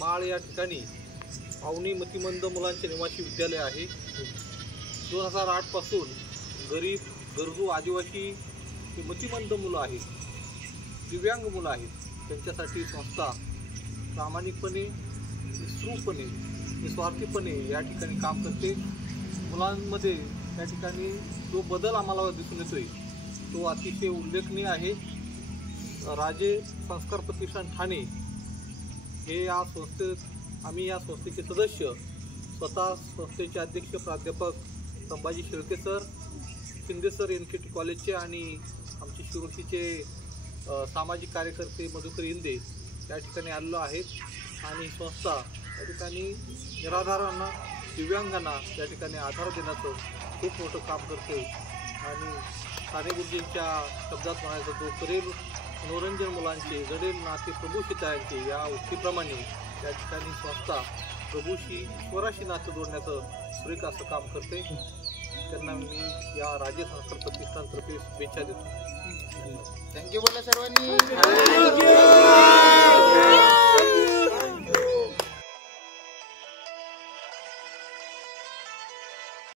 माळ या ठिकाणी अवनी मतिमंद मुलांचे निवासी विद्यालय आहे। 2008 पासून गरीब गरजू आदिवासी मतिमंद मुलं आहेत, दिव्यांग मुलं आहेत, त्यांच्यासाठी संस्था प्रामाणिकपणे निस्वार्थीपणे निस्वार्थीपणे या ठिकाणी काम करते। मुलांमध्ये या ठिकाणी जो बदल आम्हाला दिसून येतोय तो अतिशय उल्लेखनीय आहे। राजे संस्कार प्रतिष्ठान ठाणे हे या संस्थेत आम्ही या संस्थेचे सदस्य स्वतः संस्थेचे अध्यक्ष प्राध्यापक Sambhaji Shelke sir, Shinde sir NKT कॉलेजचे आणि आमचे शिरोशीचे सामाजिक कार्यकर्ते मधुकर इंदे या ठिकाणी आलेलो आहेत आणि संस्था या ठिकाणी निराधारांना दिव्यांगांना या ठिकाणी आधार देण्याचं खूप मोठं काम करते आणि साने गुरुजींच्या शब्दात म्हणायचं तो करेल मनोरंजन मुलांचे जडेल नाते प्रभूशी तयांचे या उक्तीप्रमाणे या ठिकाणी संस्था प्रभूशी ईश्वराशी नातं जोडण्याचं सुरेख असं काम करते। त्यांना मी या राज्य संस्कार प्रतिष्ठानतर्फे शुभेच्छा देतो। थँक्यू बोला सर्वांनी।